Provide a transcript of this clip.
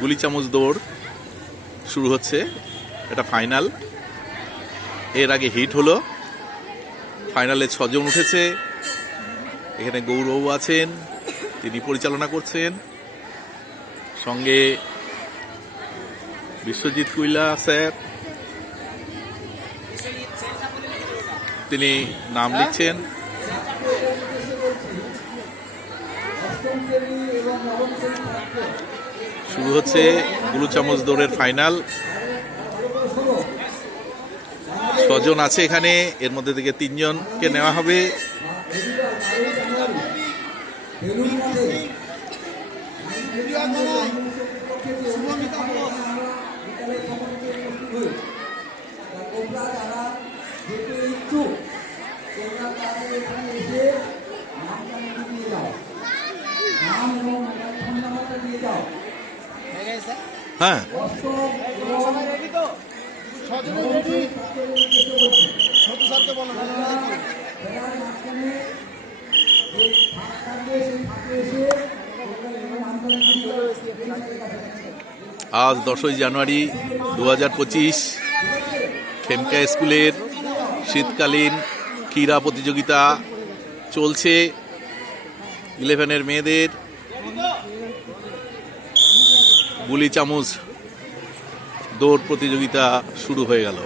গুলি চামচ দৌড় শুরু হচ্ছে। এটা ফাইনাল। এর আগে হিট হলো, ফাইনালে 6 জন উঠেছে। এখানে গৌরব আছেন, তিনি পরিচালনা করছেন, সঙ্গে বিশ্বজিৎ কুইলা স্যার, তিনি নাম লিখছেন। শুরু হচ্ছে গুলি চামচ দৌড়ের ফাইনাল। 6 জন আছে এখানে, এর মধ্যে থেকে 3 জনকে নেওয়া হবে। হ্যাঁ, আজ 10ই জানুয়ারি 2025 খেমকা স্কুলের শীতকালীন ক্রীড়া প্রতিযোগিতা চলছে। 11 মেয়েদের গুলি চামচ দৌড় প্রতিযোগিতা শুরু হয়ে গেল।